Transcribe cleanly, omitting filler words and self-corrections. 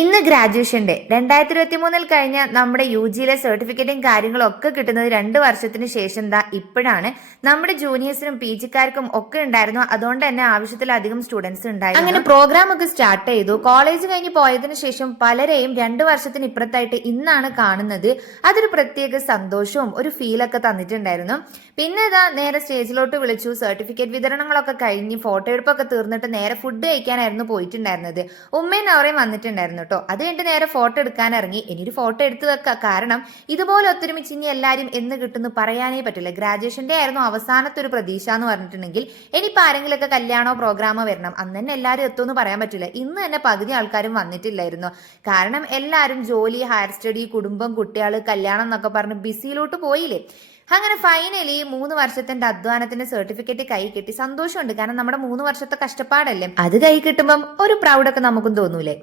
ഇന്ന് graduation day 2023 കഴിഞ്ഞ നമ്മുടെ ജിയിലെ സർട്ടിഫിക്കറ്റും കാര്യങ്ങളും ഒക്കെ കിട്ടുന്നത് 2 വർഷത്തിന് ശേഷം ഇപ്പോഴാണ്. നമ്മുടെ ജൂനിയേഴ്സിനും പി ജിക്കാർക്കും ഒക്കെ ഉണ്ടായിരുന്നു. അതുകൊണ്ട് തന്നെ ആവശ്യത്തിലധികം സ്റ്റുഡൻസ് ഉണ്ടായിരുന്നു. അങ്ങനെ പ്രോഗ്രാം ഒക്കെ സ്റ്റാർട്ട് ചെയ്തു. കോളേജ് കഴിഞ്ഞ് പോയതിനു ശേഷം പലരെയും 2 വർഷത്തിന് ഇപ്പുറത്തായിട്ട് ഇന്നാണ് കാണുന്നത്. അതൊരു പ്രത്യേക സന്തോഷവും ഒരു ഫീലൊക്കെ തന്നിട്ടുണ്ടായിരുന്നു. പിന്നെ നേരെ സ്റ്റേജിലോട്ട് വിളിച്ചു. സർട്ടിഫിക്കറ്റ് വിതരണങ്ങളൊക്കെ കഴിഞ്ഞ് ഫോട്ടോ എടുപ്പൊക്കെ തീർന്നിട്ട് നേരെ ഫുഡ് കഴിക്കാനായിരുന്നു പോയിട്ടുണ്ടായിരുന്നത്. ഉമ്മയും നവറയും വന്നിട്ടുണ്ടായിരുന്നു കേട്ടോ. അത് കഴിഞ്ഞിട്ട് നേരെ ഫോട്ടോ എടുക്കാൻ ഇറങ്ങി. ഇനിയൊരു ഫോട്ടോ എടുത്തു വെക്കുക, കാരണം ഇതുപോലെ ഒത്തൊരുമിച്ച് ഇനി എല്ലാവരും എന്ന് കിട്ടുന്നു പറയാനേ പറ്റില്ല. ഗ്രാജുവേഷൻ ഡേ ആയിരുന്നു അവസാനത്തെ ഒരു പ്രതീക്ഷ എന്ന് പറഞ്ഞിട്ടുണ്ടെങ്കിൽ ഇനിയിപ്പോൾ ആരെങ്കിലുമൊക്കെ കല്യാണോ പ്രോഗ്രാമോ വരണം, അന്ന് തന്നെ എല്ലാവരും എത്തുമെന്ന് പറയാൻ പറ്റില്ല. ഇന്ന് തന്നെ പകുതി ആൾക്കാരും വന്നിട്ടില്ലായിരുന്നു. കാരണം എല്ലാവരും ജോലി, ഹയർ സ്റ്റഡി, കുടുംബം, കുട്ടികൾ, കല്യാണം എന്നൊക്കെ പറഞ്ഞ് ബിസിയിലോട്ട് പോയില്ലേ. അങ്ങനെ ഫൈനലി 3 വർഷത്തിന്റെ അധ്വാനത്തിന്റെ സർട്ടിഫിക്കറ്റ് കൈ കിട്ടി. സന്തോഷമുണ്ട്, കാരണം നമ്മുടെ 3 വർഷത്തെ കഷ്ടപ്പാടല്ലേ അത് കൈ കിട്ടുമ്പം ഒരു പ്രൗഡൊക്കെ നമുക്കും തോന്നൂലേ.